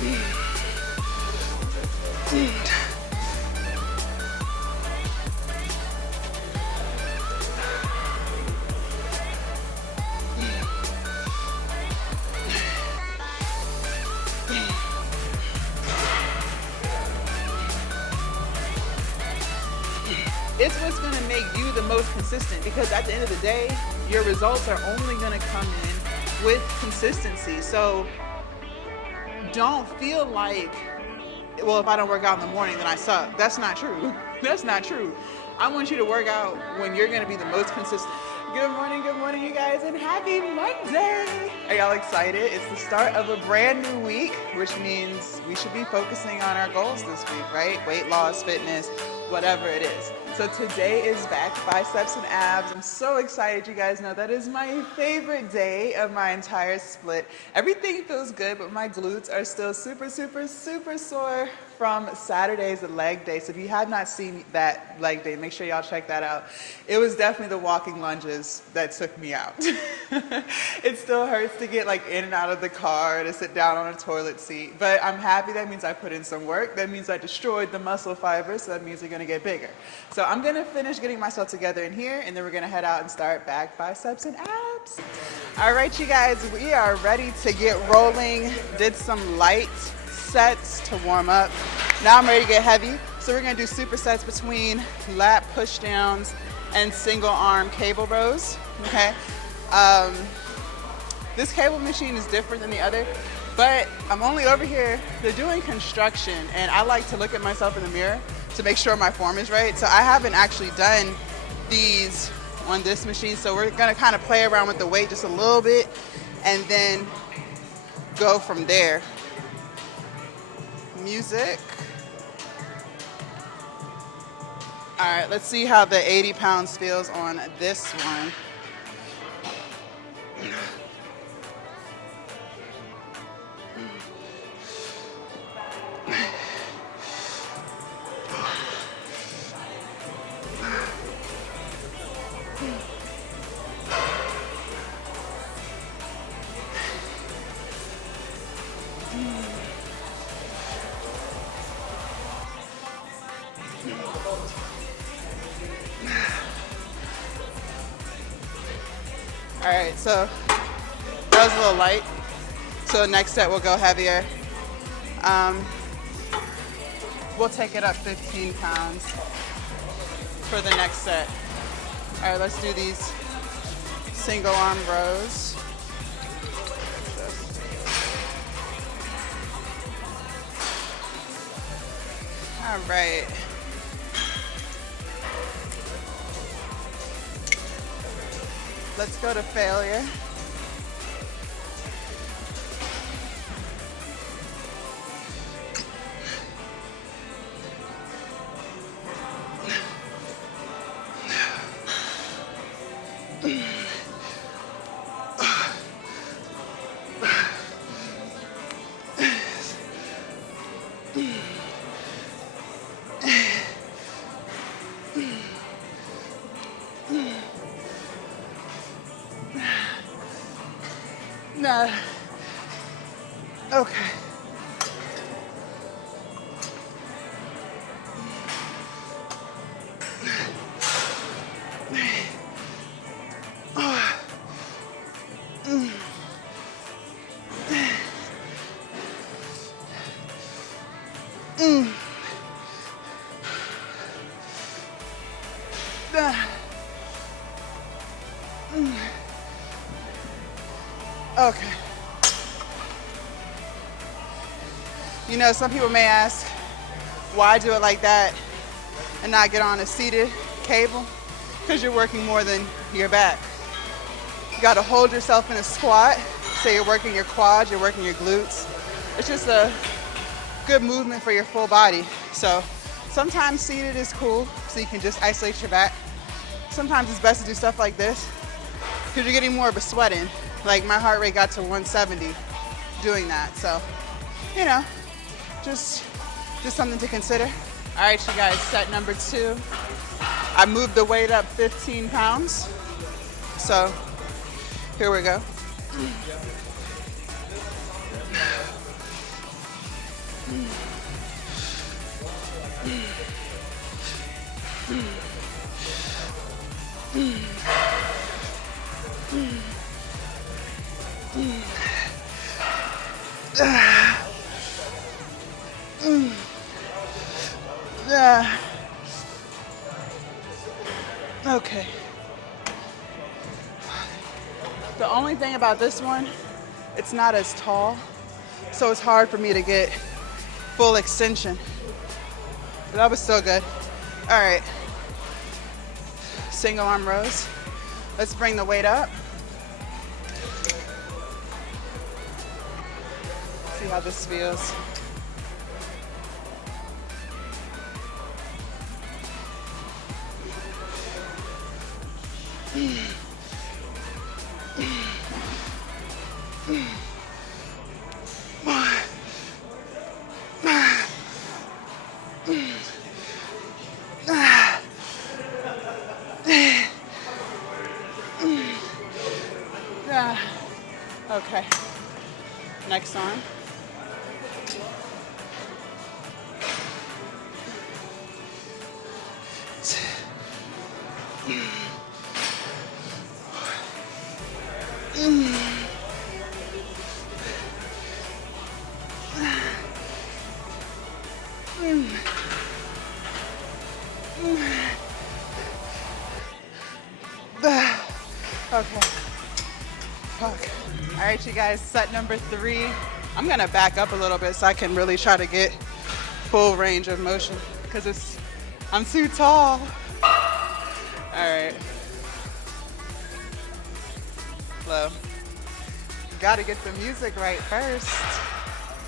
It's what's going to make you the most consistent, because at the end of the day, your results are only going to come in with consistency. So don't feel like, well, if I don't work out in the morning, then I suck. That's not true. That's not true. I want you to work out when you're going to be the most consistent. Good morning, you guys, and happy Monday. Are y'all excited? It's the start of a brand new week, which means we should be focusing on our goals this week, right? Weight loss, fitness, whatever it is. So today is back biceps and abs. I'm so excited. You guys know that is my favorite day of my entire split. Everything feels good, but my glutes are still super sore from Saturday's leg day. So if you have not seen that leg day, make sure y'all check that out. It was definitely the walking lunges that took me out. It still hurts to get like in and out of the car, to sit down on a toilet seat, but I'm happy. That means I put in some work. That means I destroyed the muscle fibers, so that means they're gonna get bigger. So I'm gonna finish getting myself together in here, and then we're gonna head out and start back biceps and abs. All right, you guys, we are ready to get rolling. Did some light sets to warm up. Now I'm ready to get heavy. So we're gonna do supersets between lat push downs and single arm cable rows, okay? This cable machine is different than the other, but I'm only over here, they're doing construction, and I like to look at myself in the mirror to make sure my form is right. So I haven't actually done these on this machine, so we're gonna kind of play around with the weight just a little bit and then go from there. Music. All right, let's see how the 80 pounds feels on this one. All right, so that was a little light. So next set we'll go heavier. We'll take it up 15 pounds for the next set. All right, let's do these single arm rows. All right. Let's go to failure. Nah. Okay. Okay. You know, some people may ask, why do it like that and not get on a seated cable? Because you're working more than your back. You got to hold yourself in a squat. So you're working your quads, you're working your glutes. It's just a good movement for your full body. So sometimes seated is cool, so you can just isolate your back. Sometimes it's best to do stuff like this because you're getting more of a sweat in. Like my heart rate got to 170 doing that. So, you know, just something to consider. All right, you guys, set number 2. I moved the weight up 15 pounds. So here we go. Okay. The only thing about this one, it's not as tall, so it's hard for me to get full extension. But that was still good. All right. Single arm rows. Let's bring the weight up. See how this feels. Okay, next arm. Okay. Fuck. All right, you guys, set number 3. I'm gonna back up a little bit so I can really try to get full range of motion because I'm too tall. All right. Slow. Gotta get the music right first.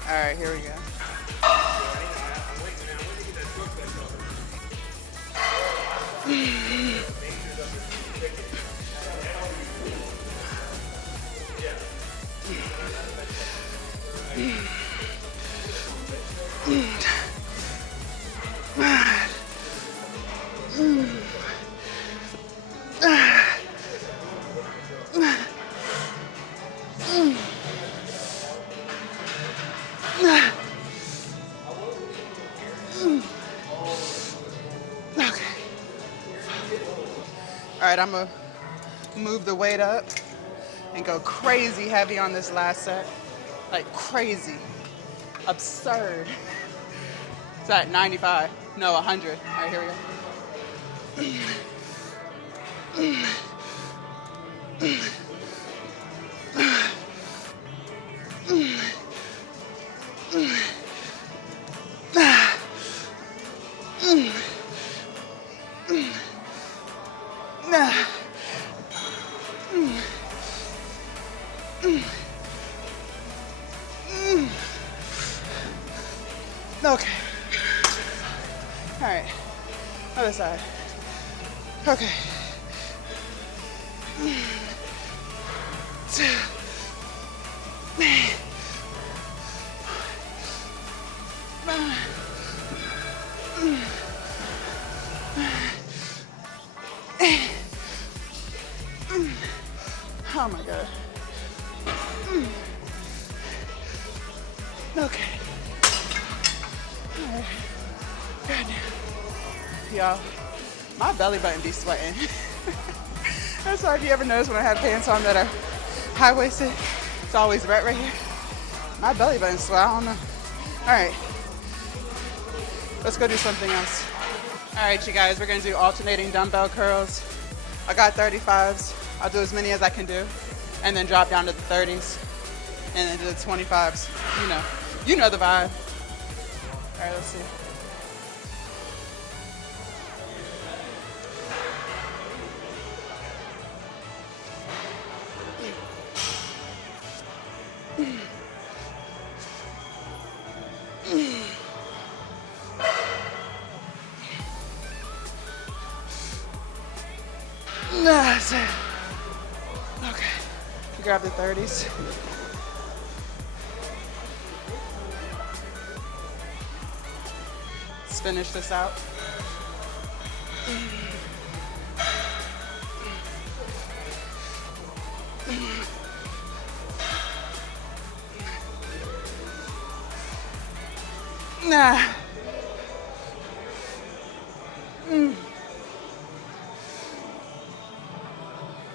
All right, here we go. All right, I'm gonna move the weight up and go crazy heavy on this last set. Like crazy, absurd. It's at 95, no, 100. All right, here we go. Okay. All right. Other side. Okay. 2. Oh my God. Okay. All right. Good. Y'all, my belly button be sweating. That's why if you ever notice when I have pants on that are high-waisted, it's always right here. My belly button sweat, I don't know. All right. Let's go do something else. All right, you guys, we're gonna do alternating dumbbell curls. I got 35s. I'll do as many as I can do, and then drop down to the 30s, and then do the 25s. You know the vibe. All right, let's see. That's it. Okay, grab the 30s. Let's finish this out. Nah.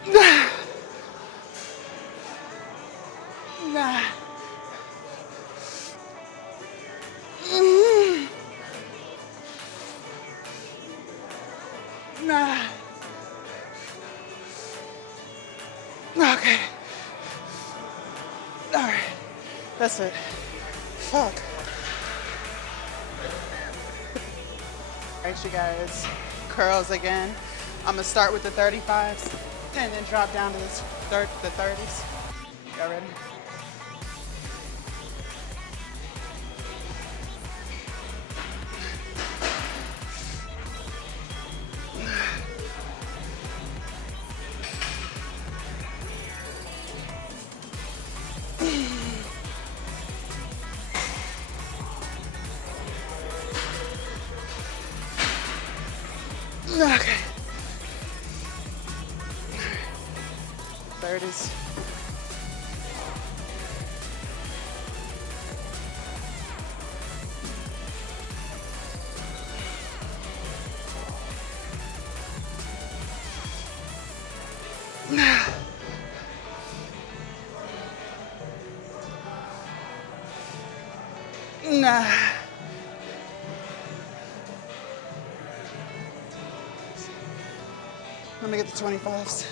Nah. Nah. Nah. Okay. All right. That's it. Fuck. All right, you guys. Curls again. I'm gonna start with the 35s and then drop down to the 30s. Y'all ready? Okay. 30s. Nah. Let me get the 25s.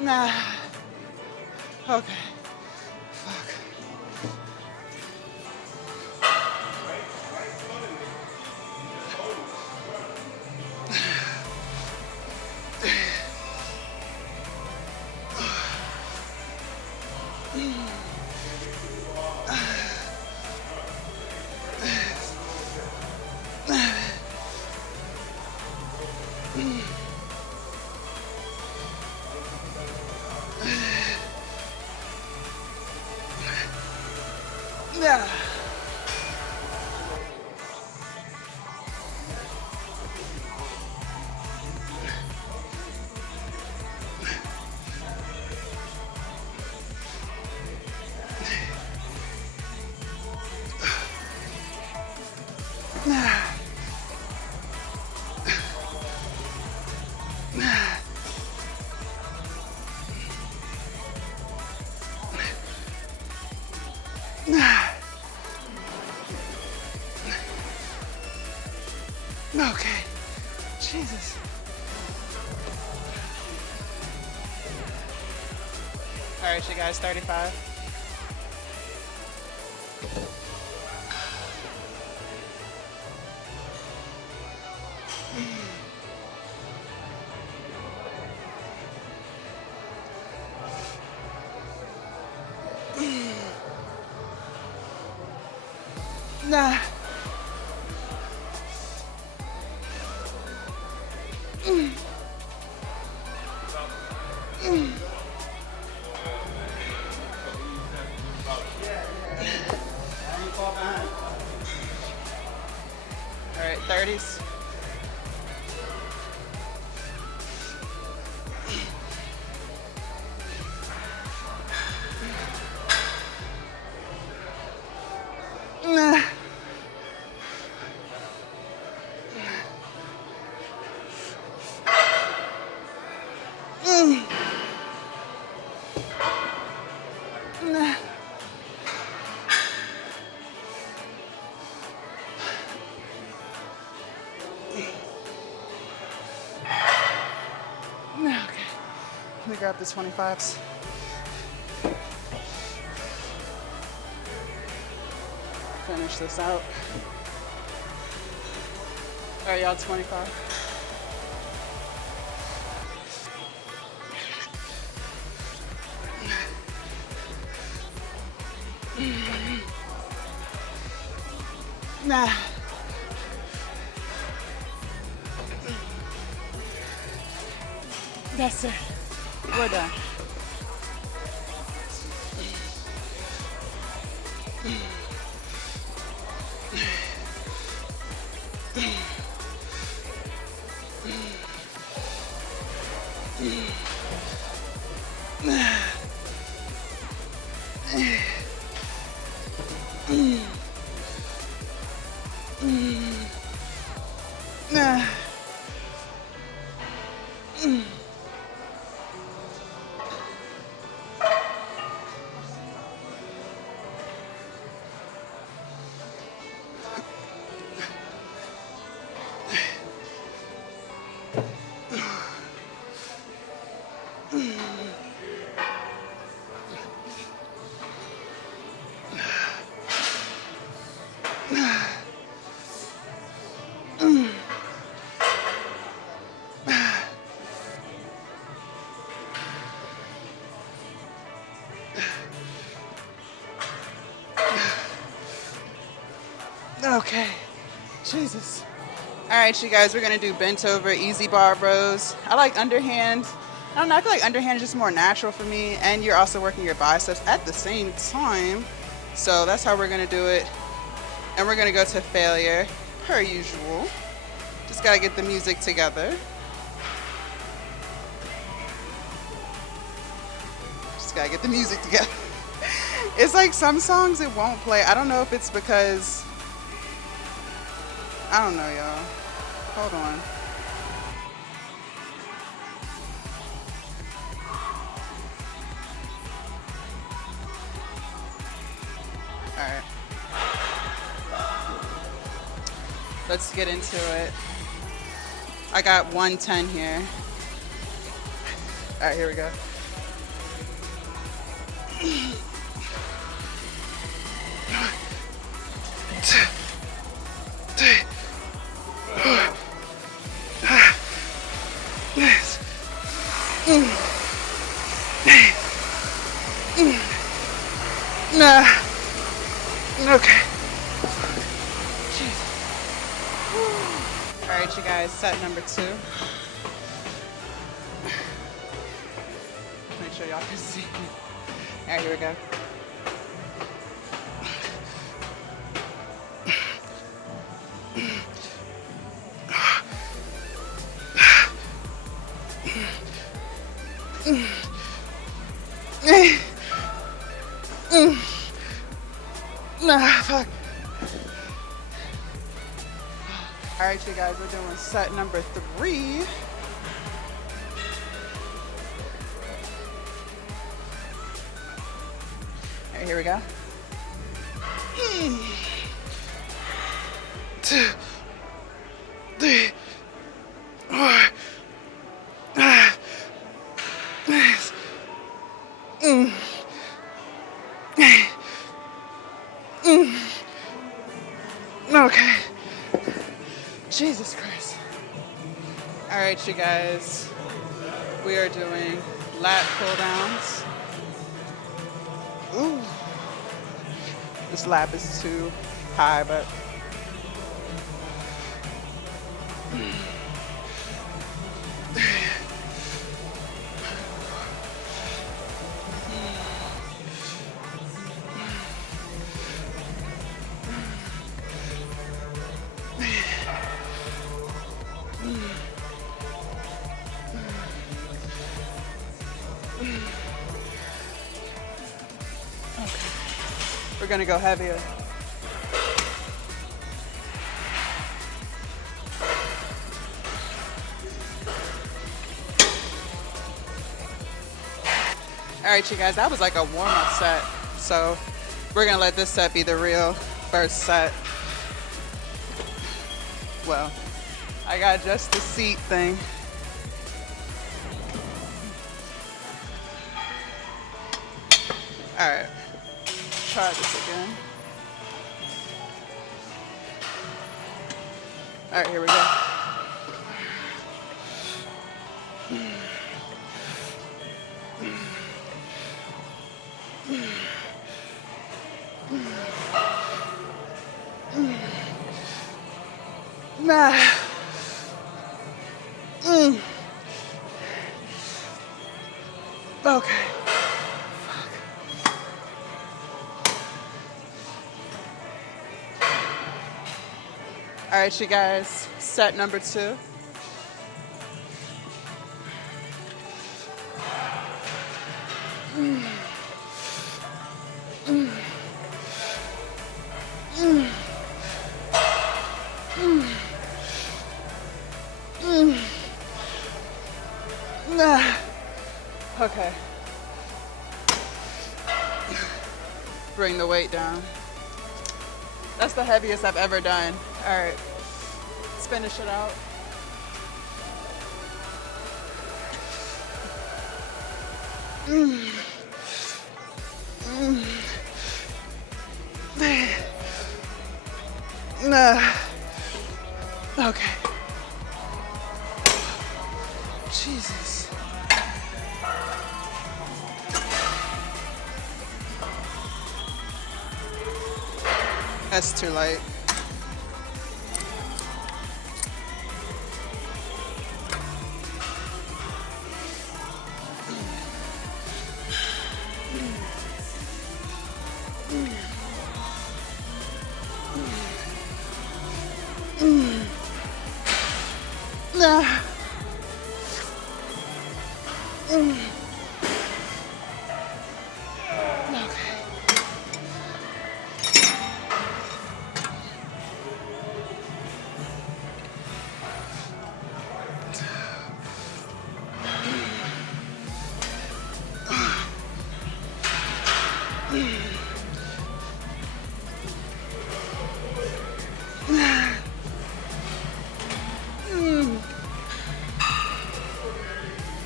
Nah. Okay. Fuck. Yeah. Okay. Jesus. All right, you guys, 35. Nah. All right, 30s. Nah. Nah. Okay. Let me grab the 25s. Finish this out. All right, y'all, 25. Nah. That's it. We're done. Okay, Jesus. All right, you guys, we're gonna do bent over easy bar rows. I like underhand. I don't know, I feel like underhand is just more natural for me, and you're also working your biceps at the same time. So that's how we're gonna do it. And we're gonna go to failure, per usual. Just gotta get the music together. Just gotta get the music together. It's like some songs it won't play. I don't know if it's because, I don't know, y'all. Hold on. All right. Let's get into it. I got 110 here. All right, here we go. Okay. Jeez. All right, you guys, set number 2. Make sure y'all can see. All right, here we go. Fuck. All right, you guys, we're doing set number 3. All right, here we go. 2, 3, 4, 5, 6, 8. Okay. Jesus Christ. All right, you guys. We are doing lat pull downs. Ooh. This lap is too high, but we're gonna go heavier. All right, you guys, that was like a warm-up set. So we're gonna let this set be the real first set. Well, I got just the seat thing. All right, try this again. All right, here we go. Nah. Okay. All right, you guys, set number 2. Okay. Bring the weight down. That's the heaviest I've ever done. All right, let's finish it out. Okay. Jesus. That's too light.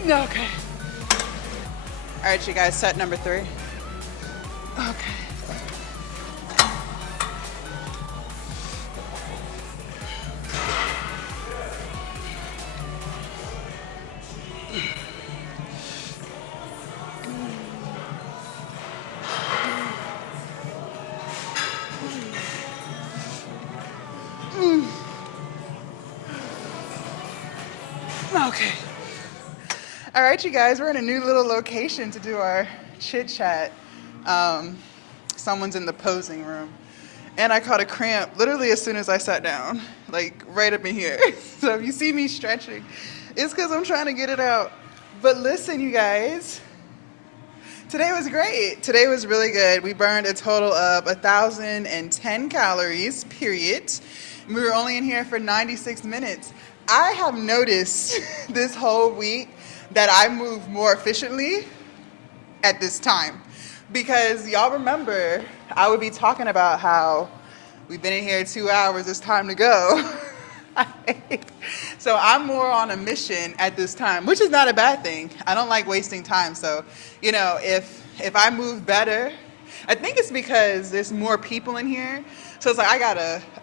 Okay. All right, you guys, set number 3. Okay. Okay. All right, you guys, we're in a new little location to do our chit chat. Someone's in the posing room, and I caught a cramp literally as soon as I sat down, like right up in here. So if you see me stretching, it's because I'm trying to get it out. But listen, you guys, today was great. Today was really good. We burned a total of 1,010 calories, period. We were only in here for 96 minutes. I have noticed this whole week that I move more efficiently at this time. Because y'all remember, I would be talking about how we've been in here 2 hours, it's time to go. So I'm more on a mission at this time, which is not a bad thing. I don't like wasting time. So, you know, if I move better, I think it's because there's more people in here. So it's like I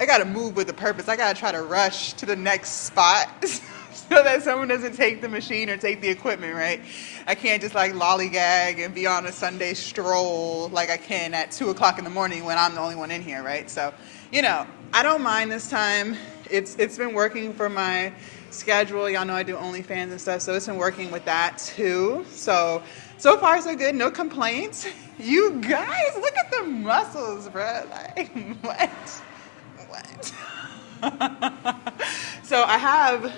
gotta move with a purpose. I gotta try to rush to the next spot so that someone doesn't take the machine or take the equipment, right? I can't just like lollygag and be on a Sunday stroll like I can at 2 o'clock in the morning when I'm the only one in here, right? So, you know, I don't mind this time. It's been working for my schedule. Y'all know I do OnlyFans and stuff, so it's been working with that too. So far so good, no complaints. You guys, look at the muscles, bro. Like, what? So I have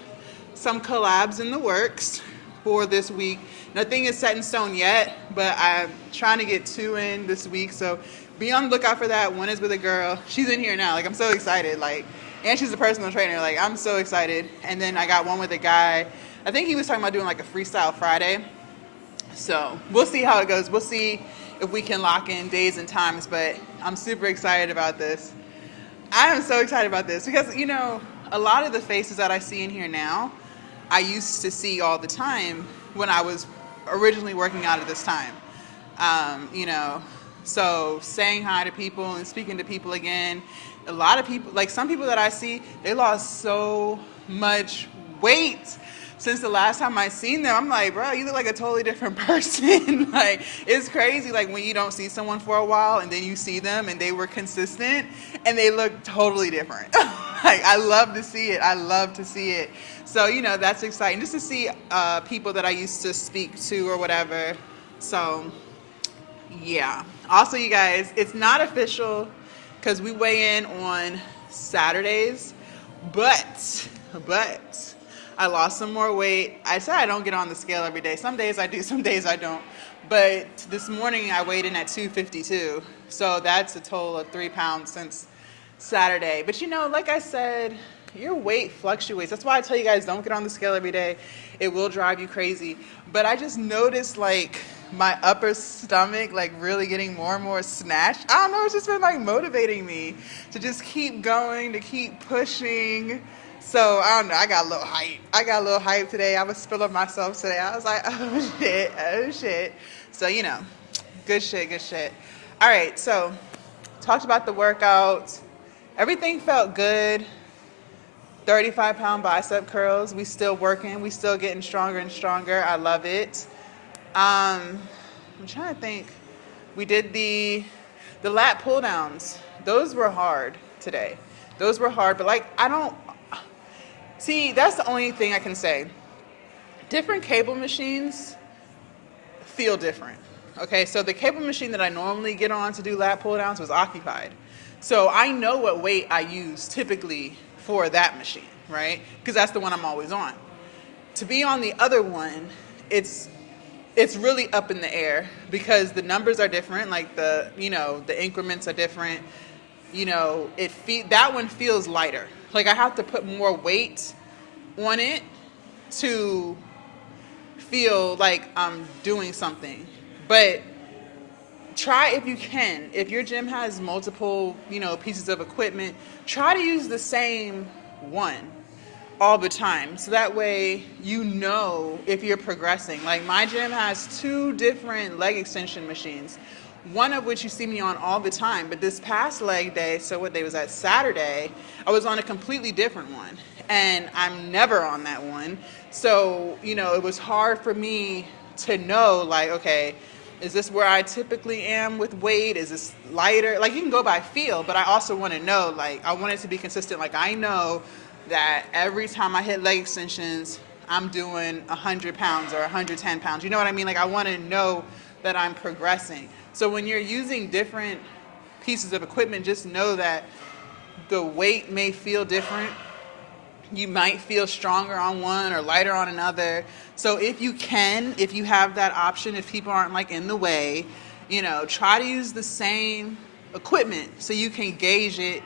some collabs in the works for this week. Nothing is set in stone yet, but I'm trying to get 2 in this week. So be on the lookout for that. One is with a girl. She's in here now. Like, I'm so excited. Like, and she's a personal trainer. Like, I'm so excited. And then I got one with a guy. I think he was talking about doing like a freestyle Friday. So we'll see how it goes. We'll see if we can lock in days and times, but I'm super excited about this. I am so excited about this because, you know, a lot of the faces that I see in here now, I used to see all the time when I was originally working out at this time. You know, so saying hi to people and speaking to people again, a lot of people, like some people that I see, they lost so much weight since the last time I seen them. I'm like, bro, you look like a totally different person. Like, it's crazy, like, when you don't see someone for a while and then you see them and they were consistent and they look totally different. Like, I love to see it. I love to see it. So, you know, that's exciting. Just to see people that I used to speak to or whatever, So yeah. Also, you guys, it's not official because we weigh in on Saturdays, but I lost some more weight. I said I don't get on the scale every day. Some days I do, some days I don't. But this morning I weighed in at 252. So that's a total of 3 pounds since Saturday. But you know, like I said, your weight fluctuates. That's why I tell you guys don't get on the scale every day. It will drive you crazy. But I just noticed like my upper stomach like really getting more and more snatched. I don't know, it's just been like motivating me to just keep going, to keep pushing. So I don't know, I got a little hype. Today. I was feeling myself today. I was like, oh shit. So you know, good shit. All right, so talked about the workout. Everything felt good. 35-pound bicep curls. We still working. We still getting stronger and stronger. I love it. I'm trying to think. We did the lat pull downs. Those were hard today. Those were hard, but like I don't see. That's the only thing I can say. Different cable machines feel different. Okay, so the cable machine that I normally get on to do lat pull downs was occupied. So I know what weight I use typically for that machine, right? Because that's the one I'm always on. To be on the other one, it's really up in the air because the numbers are different, like the increments are different. That one feels lighter. Like I have to put more weight on it to feel like I'm doing something. But try if you can. If your gym has multiple, pieces of equipment, try to use the same one all the time. So that way if you're progressing. Like my gym has 2 different leg extension machines, one of which you see me on all the time. But this past leg day, so what day was that? Saturday, I was on a completely different one. And I'm never on that one. So, it was hard for me to know, like, okay, is this where I typically am with weight? Is this lighter? Like, you can go by feel, but I also want to know, like, I want it to be consistent. Like, I know that every time I hit leg extensions, I'm doing 100 pounds or 110 pounds. You know what I mean? Like, I want to know that I'm progressing. So when you're using different pieces of equipment, just know that the weight may feel different. You might feel stronger on one or lighter on another. So if you have that option, if people aren't like in the way, try to use the same equipment so you can gauge it.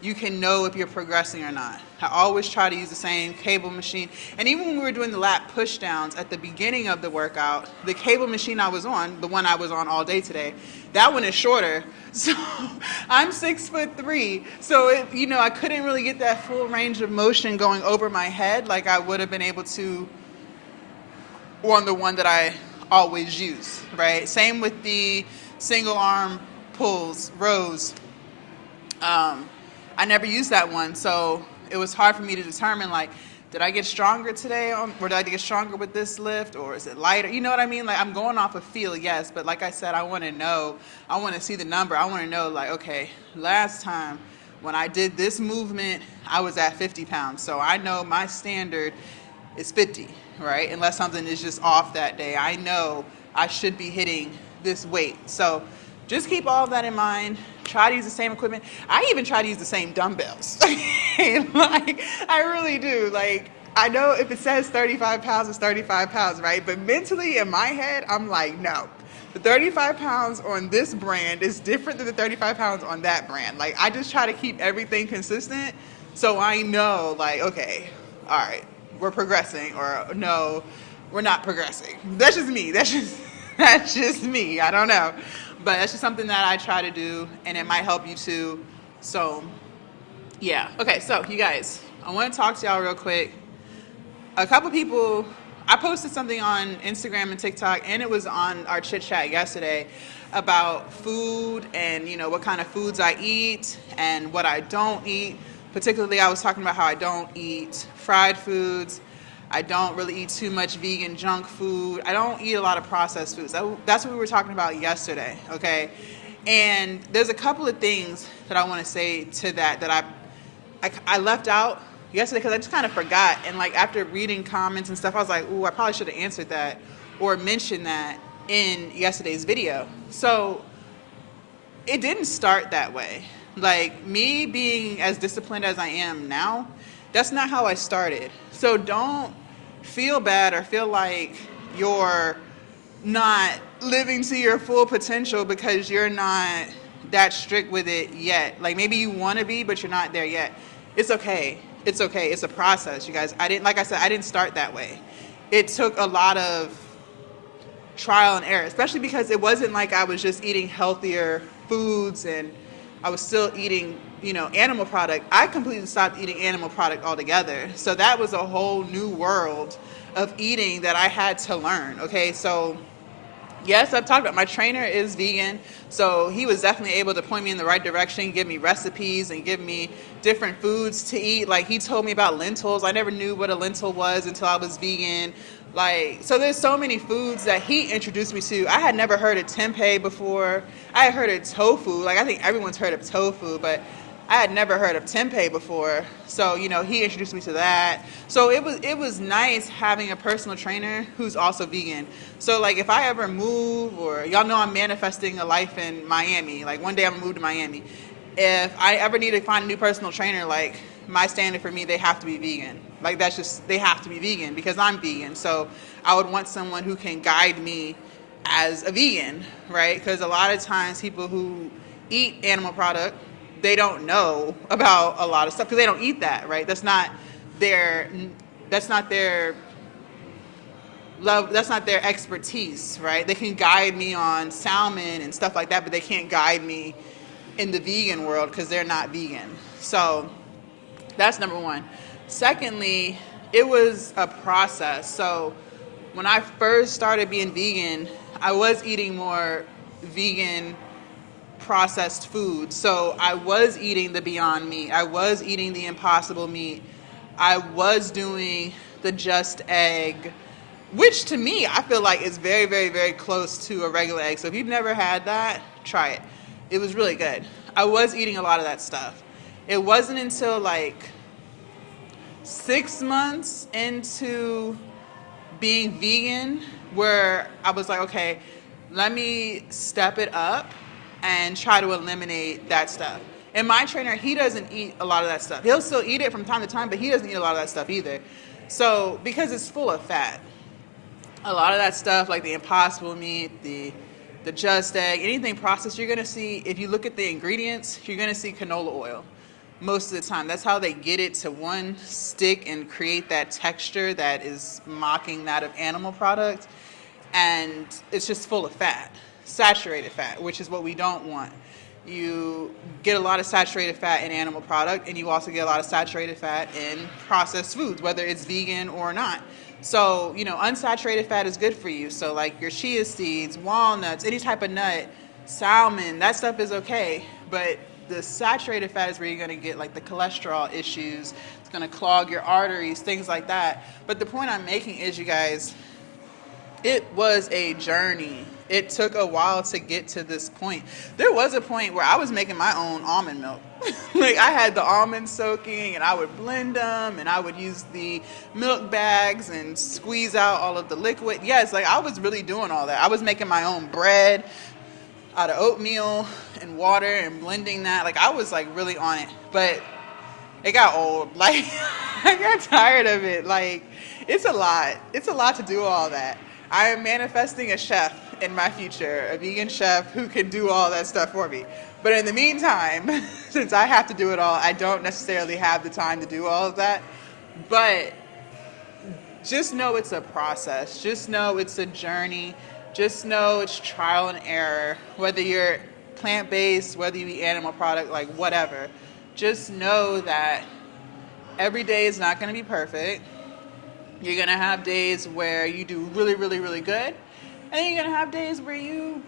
You can know if you're progressing or not. I always try to use the same cable machine. And even when we were doing the lat push downs at the beginning of the workout, the cable machine I was on, the one I was on all day today, that one is shorter. So I'm 6'3". So I couldn't really get that full range of motion going over my head like I would have been able to on the one that I always use, right? Same with the single arm pulls, rows. I never used that one, so it was hard for me to determine, like, did I get stronger today, or did I get stronger with this lift, or is it lighter? You know what I mean? Like, I'm going off of feel, yes, but like I said, I want to know. I want to see the number. I want to know, like, okay, last time when I did this movement, I was at 50 pounds, so I know my standard is 50, right? Unless something is just off that day. I know I should be hitting this weight. So just keep all of that in mind. Try to use the same equipment. I even try to use the same dumbbells. Like, I really do. Like, I know if it says 35 pounds, it's 35 pounds, right? But mentally, in my head, I'm like, no. The 35 pounds on this brand is different than the 35 pounds on that brand. Like, I just try to keep everything consistent so I know, like, okay, all right, we're progressing, or no, we're not progressing. That's just me. That's just me. I don't know. But that's just something that I try to do, and it might help you too. So, yeah. Okay, so you guys, I want to talk to y'all real quick. A couple people, I posted something on Instagram and TikTok, and it was on our chit chat yesterday about food and, what kind of foods I eat and what I don't eat. Particularly, I was talking about how I don't eat fried foods. I don't really eat too much vegan junk food. I don't eat a lot of processed foods. That's what we were talking about yesterday, okay? And there's a couple of things that I want to say to that I left out yesterday because I just kind of forgot. And like after reading comments and stuff, I was like, ooh, I probably should have answered that or mentioned that. in yesterday's video. So it didn't start that way. Like, me being as disciplined as I am now, that's not how I started. So don't feel bad or feel like you're not living to your full potential because you're not that strict with it yet. Like, maybe you want to be, but you're not there yet. It's okay. It's okay. It's a process, you guys. Like I said, I didn't start that way. It took a lot of trial and error, especially because it wasn't like I was just eating healthier foods and I was still eating, animal product. I completely stopped eating animal product altogether. So that was a whole new world of eating that I had to learn. Okay, so yes, I've talked about, my trainer is vegan, so he was definitely able to point me in the right direction, give me recipes and give me different foods to eat. Like, he told me about lentils. I never knew what a lentil was until I was vegan. Like, so there's so many foods that he introduced me to. I had never heard of tempeh before. I had heard of tofu. Like, I think everyone's heard of tofu, but I had never heard of tempeh before. So, he introduced me to that. So it was nice having a personal trainer who's also vegan. So, like, if I ever move, or y'all know I'm manifesting a life in Miami. Like, one day I'm gonna move to Miami. If I ever need to find a new personal trainer, like, my standard for me, they have to be vegan. Like, that's just, they have to be vegan because I'm vegan. So I would want someone who can guide me as a vegan, right? Because a lot of times people who eat animal product, they don't know about a lot of stuff because they don't eat that, right? That's not their love, that's not their expertise, right? They can guide me on salmon and stuff like that, but they can't guide me in the vegan world because they're not vegan. So that's number one. Secondly, it was a process. So when I first started being vegan, I was eating more vegan processed food. So I was eating the Beyond Meat. I was eating the Impossible Meat. I was doing the Just Egg, which to me, I feel like is very, very, very close to a regular egg. So if you've never had that, try it. It was really good. I was eating a lot of that stuff. It wasn't until like 6 months into being vegan where I was like, okay, let me step it up and try to eliminate that stuff. And my trainer, he doesn't eat a lot of that stuff. He'll still eat it from time to time, but he doesn't eat a lot of that stuff either. So, because it's full of fat. A lot of that stuff, like the Impossible Meat, the Just Egg, anything processed, you're going to see, if you look at the ingredients, you're going to see canola oil most of the time. That's how they get it to one stick and create that texture that is mocking that of animal product. And it's just full of fat, saturated fat, which is what we don't want. You get a lot of saturated fat in animal product, and you also get a lot of saturated fat in processed foods, whether it's vegan or not. So, unsaturated fat is good for you. So, like your chia seeds, walnuts, any type of nut, salmon, that stuff is okay. But the saturated fat is where you're going to get like the cholesterol issues. It's going to clog your arteries, things like that. But the point I'm making is, you guys, it was a journey. It took a while to get to this point. There was a point where I was making my own almond milk. Like, I had the almonds soaking, and I would blend them, and I would use the milk bags and squeeze out all of the liquid. Yes, like, I was really doing all that. I was making my own bread out of oatmeal and water and blending that. Like, I was, like, really on it. But it got old. Like, I got tired of it. Like, it's a lot. It's a lot to do all that. I am manifesting a chef in my future, a vegan chef who can do all that stuff for me. But in the meantime, since I have to do it all, I don't necessarily have the time to do all of that. But just know it's a process. Just know it's a journey. Just know it's trial and error. Whether you're plant-based, whether you eat animal product, like whatever. Just know that every day is not going to be perfect. You're going to have days where you do really, really, really good. And then you're going to have days where you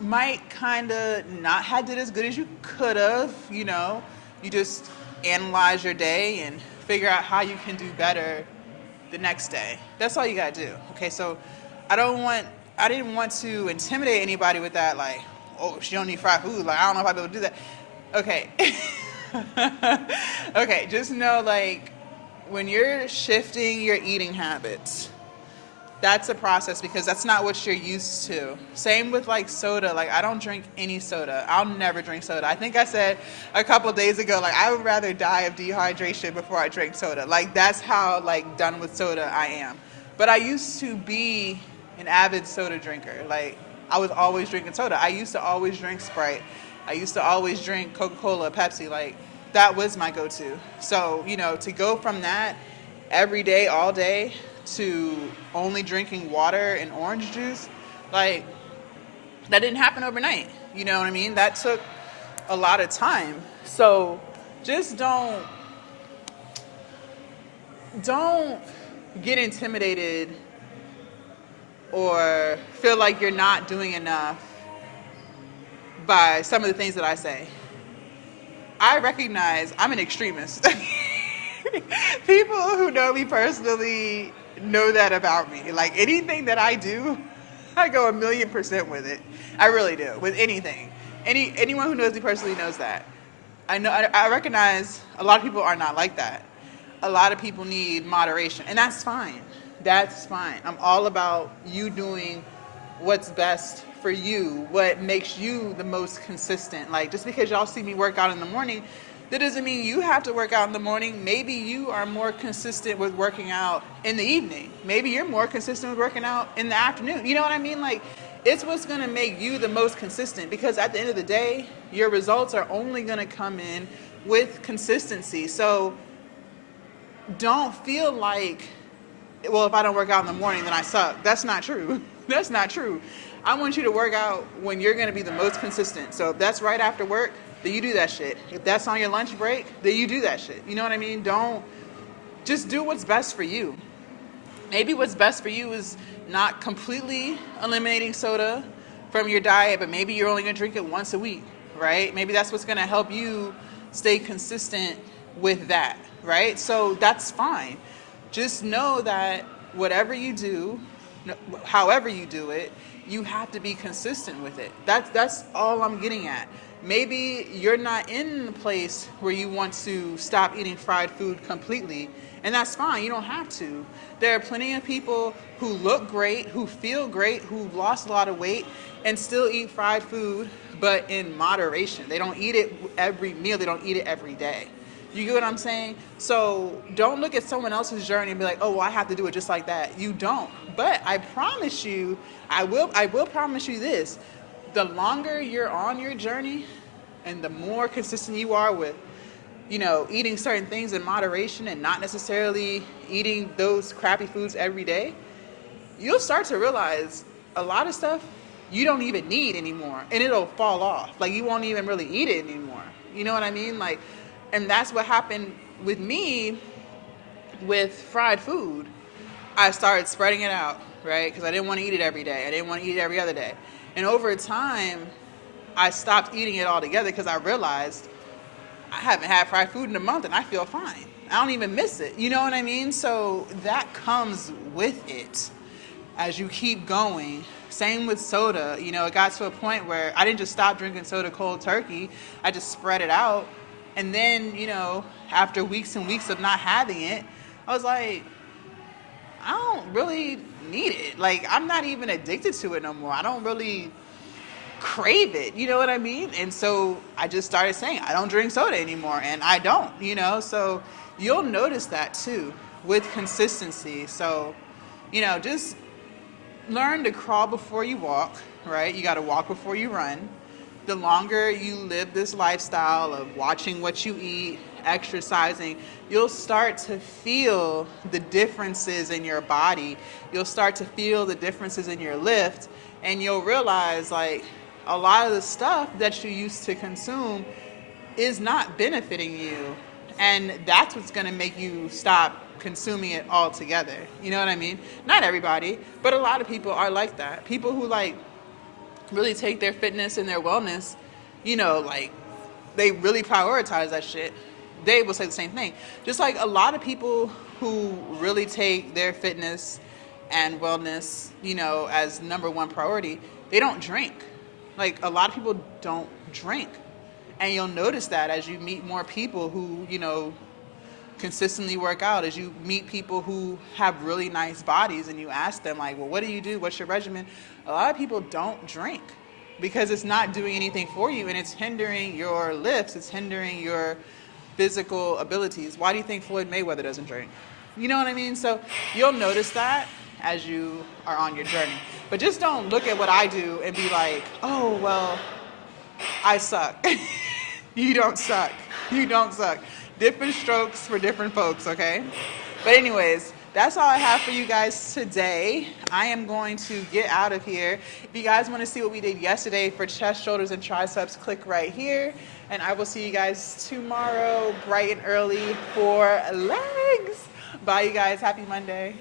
might kind of not have did as good as you could have. You just analyze your day and figure out how you can do better the next day. That's all you got to do. Okay, so I didn't want to intimidate anybody with that, like, oh, she don't need fried food. Like, I don't know if I'll be able to do that. Okay. Okay, just know, like, when you're shifting your eating habits, That's a process because that's not what you're used to. Same with like soda. Like I don't drink any soda. I'll never drink soda. I think I said a couple days ago, like I would rather die of dehydration before I drink soda. Like that's how like done with soda I am. But I used to be an avid soda drinker. Like I was always drinking soda. I used to always drink Sprite. I used to always drink Coca-Cola, Pepsi. Like that was my go-to. So, to go from that every day, all day, to only drinking water and orange juice, like that didn't happen overnight. You know what I mean? That took a lot of time. So just don't get intimidated or feel like you're not doing enough by some of the things that I say. I recognize I'm an extremist. People who know me personally know that about me. Like anything that I do, I go 1,000,000% with it. I really do. With anything. Anyone who knows me personally knows that. I recognize a lot of people are not like that. A lot of people need moderation, and that's fine. That's fine. I'm all about you doing what's best for you, what makes you the most consistent. Like just because y'all see me work out in the morning, that doesn't mean you have to work out in the morning. Maybe you are more consistent with working out in the evening. Maybe you're more consistent with working out in the afternoon. You know what I mean? Like it's what's going to make you the most consistent, because at the end of the day, your results are only going to come in with consistency. So don't feel like, well, if I don't work out in the morning, then I suck. That's not true. That's not true. I want you to work out when you're going to be the most consistent. So if that's right after work, then you do that shit. If that's on your lunch break, then you do that shit. You know what I mean? Just do what's best for you. Maybe what's best for you is not completely eliminating soda from your diet, but maybe you're only going to drink it once a week, right? Maybe that's what's going to help you stay consistent with that, right? So that's fine. Just know that whatever you do, however you do it, you have to be consistent with it. That's all I'm getting at. Maybe you're not in the place where you want to stop eating fried food completely, and that's fine. You don't have to. There are plenty of people who look great, who feel great, who've lost a lot of weight, and still eat fried food, but in moderation. They don't eat it every meal. They don't eat it every day. You get what I'm saying? So don't look at someone else's journey and be like, oh, well, I have to do it just like that. You don't. But I promise you, I will promise you this. The longer you're on your journey and the more consistent you are with, eating certain things in moderation and not necessarily eating those crappy foods every day, you'll start to realize a lot of stuff you don't even need anymore, and it'll fall off. Like you won't even really eat it anymore. You know what I mean? Like, and that's what happened with me with fried food. I started spreading it out, right? Because I didn't want to eat it every day. I didn't want to eat it every other day. And over time, I stopped eating it altogether because I realized I haven't had fried food in a month and I feel fine. I don't even miss it. You know what I mean? So that comes with it as you keep going. Same with soda. It got to a point where I didn't just stop drinking soda cold turkey. I just spread it out. And then, after weeks and weeks of not having it, I was like, I don't really need it. Like, I'm not even addicted to it no more. I don't really crave it. You know what I mean? And so I just started saying, I don't drink soda anymore. And I don't, So you'll notice that too with consistency. So, just learn to crawl before you walk, right? You got to walk before you run. The longer you live this lifestyle of watching what you eat, exercising, you'll start to feel the differences in your body. You'll start to feel the differences in your lift, and you'll realize like a lot of the stuff that you used to consume is not benefiting you, and that's what's going to make you stop consuming it altogether. You know what I mean? Not everybody, but a lot of people are like that. People who like really take their fitness and their wellness, like they really prioritize that shit, they will say the same thing. Just like a lot of people who really take their fitness and wellness, as number one priority, they don't drink. Like a lot of people don't drink. And you'll notice that as you meet more people who, consistently work out, as you meet people who have really nice bodies and you ask them like, well, what do you do? What's your regimen? A lot of people don't drink because it's not doing anything for you and it's hindering your lifts. It's hindering your physical abilities. Why do you think Floyd Mayweather doesn't drink? You know what I mean? So you'll notice that as you are on your journey. But just don't look at what I do and be like, oh, well, I suck. You don't suck. You don't suck. Different strokes for different folks, okay? But anyways, that's all I have for you guys today. I am going to get out of here. If you guys want to see what we did yesterday for chest, shoulders, and triceps, click right here. And I will see you guys tomorrow, bright and early, for legs. Bye, you guys. Happy Monday.